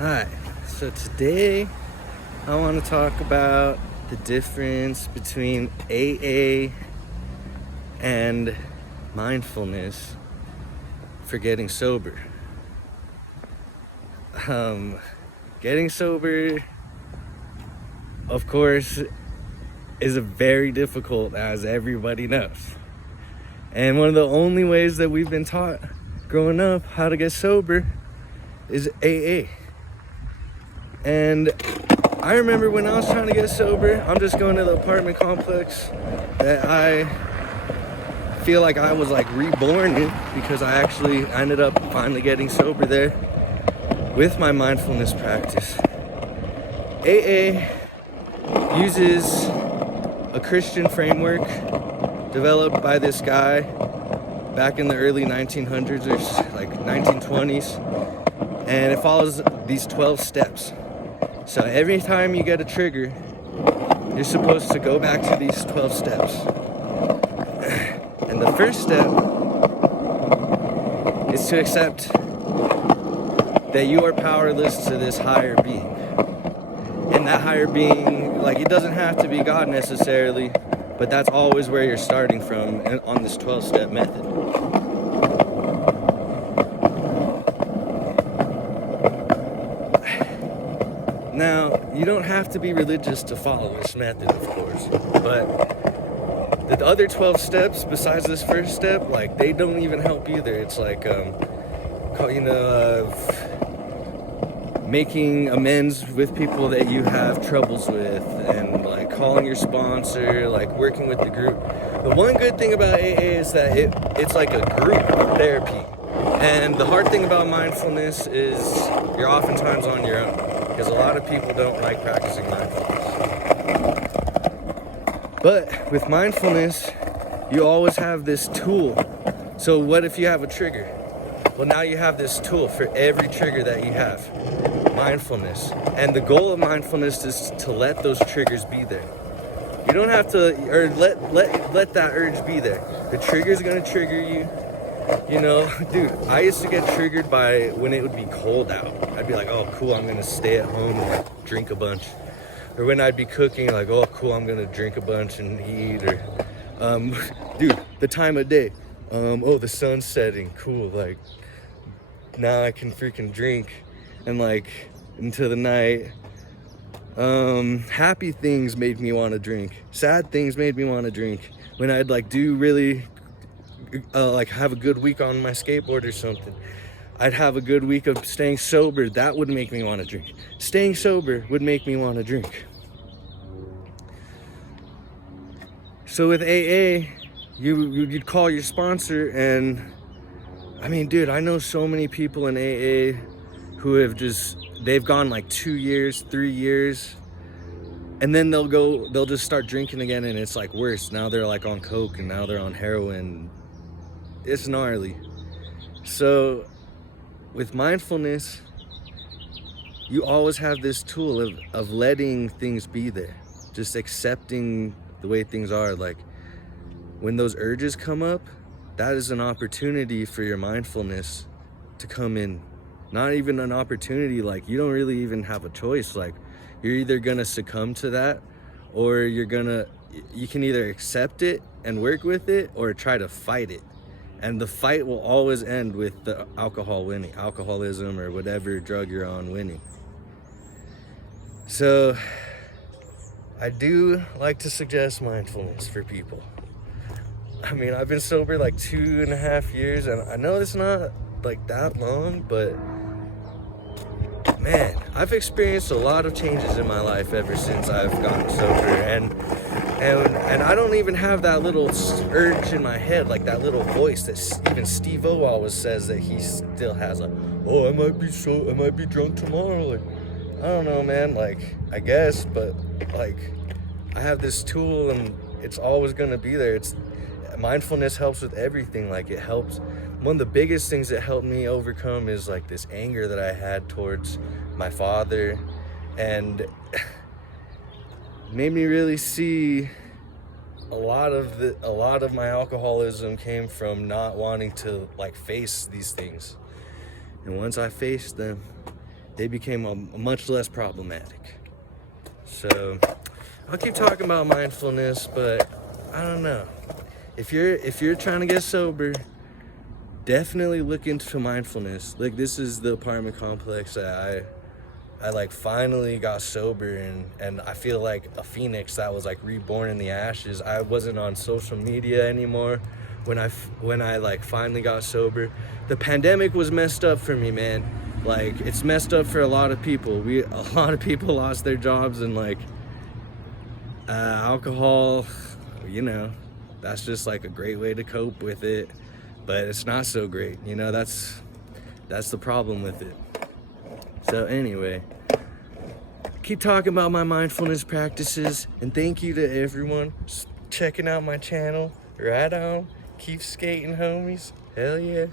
Alright, so today I want to talk about the difference between AA and mindfulness for getting sober. Getting sober, of course, is very difficult, as everybody knows. And one of the only ways that we've been taught growing up how to get sober is AA. And I remember when I was trying to get sober, I'm just going to the apartment complex that I feel like I was like reborn in, because I actually ended up finally getting sober there with my mindfulness practice. AA uses a Christian framework developed by this guy back in the early 1900s or like 1920s, and it follows these 12 steps. So every time you get a trigger, you're supposed to go back to these 12 steps. And the first step is to accept that you are powerless to this higher being. And that higher being, like, it doesn't have to be God necessarily, but that's always where you're starting from on this 12-step method. Now, you don't have to be religious to follow this method, of course, but the other 12 steps, besides this first step, like, they don't even help either. It's like, making amends with people that you have troubles with, and like calling your sponsor, like working with the group. The one good thing about AA is that it's like a group therapy. And the hard thing about mindfulness is you're oftentimes on your own, because a lot of people don't like practicing mindfulness. But with mindfulness, you always have this tool. So what if you have a trigger? Well, now you have this tool for every trigger that you have, mindfulness. And the goal of mindfulness is to let those triggers be there. You don't have to, or let that urge be there. The trigger's gonna trigger you. You know, dude, I used to get triggered by when it would be cold out. I'd be like, oh, cool, I'm gonna stay at home and like drink a bunch. Or when I'd be cooking, like, oh, cool, I'm gonna drink a bunch and eat. Or, dude, the time of day. Oh, the sun's setting, cool, like, now I can freaking drink and like into the night. Happy things made me want to drink. Sad things made me want to drink. When I'd like do really like have a good week on my skateboard or something, I'd have a good week of staying sober. That would make me want to drink. Staying sober would make me want to drink. So with AA, you'd call your sponsor, and I mean, dude, I know so many people in AA who have they've gone like 2 years, 3 years, and then they'll just start drinking again, and it's like worse. Now they're like on coke, and now they're on heroin. It's gnarly. So with mindfulness, you always have this tool of letting things be there, just accepting the way things are. Like when those urges come up, that is an opportunity for your mindfulness to come in. Not even an opportunity, like you don't really even have a choice. Like you're either gonna succumb to that, or you can either accept it and work with it, or try to fight it. And the fight will always end with the alcohol winning, alcoholism or whatever drug you're on winning. So I do like to suggest mindfulness for people. I mean, I've been sober like 2.5 years, and I know it's not like that long, but man, I've experienced a lot of changes in my life ever since I've gotten sober, and I don't even have that little urge in my head, like that little voice that even Steve-O always says that he still has, like, oh, I might be drunk tomorrow. Like, I don't know, man, like, I guess, but like, I have this tool, and it's always gonna be there. Mindfulness helps with everything. Like, it helps. One of the biggest things that helped me overcome is like this anger that I had towards my father, and made me really see a lot of my alcoholism came from not wanting to like face these things. And once I faced them, they became much less problematic. So I'll keep talking about mindfulness, but I don't know. If you're trying to get sober, definitely look into mindfulness. Like, this is the apartment complex that I like finally got sober and I feel like a phoenix that was like reborn in the ashes. I wasn't on social media anymore when I like finally got sober. The pandemic was messed up for me, man. Like, it's messed up for a lot of people. A lot of people lost their jobs, and like alcohol, you know, that's just like a great way to cope with it, but it's not so great, you know. That's the problem with it. So anyway, keep talking about my mindfulness practices, and thank you to everyone checking out my channel. Right on. Keep skating, homies. Hell yeah.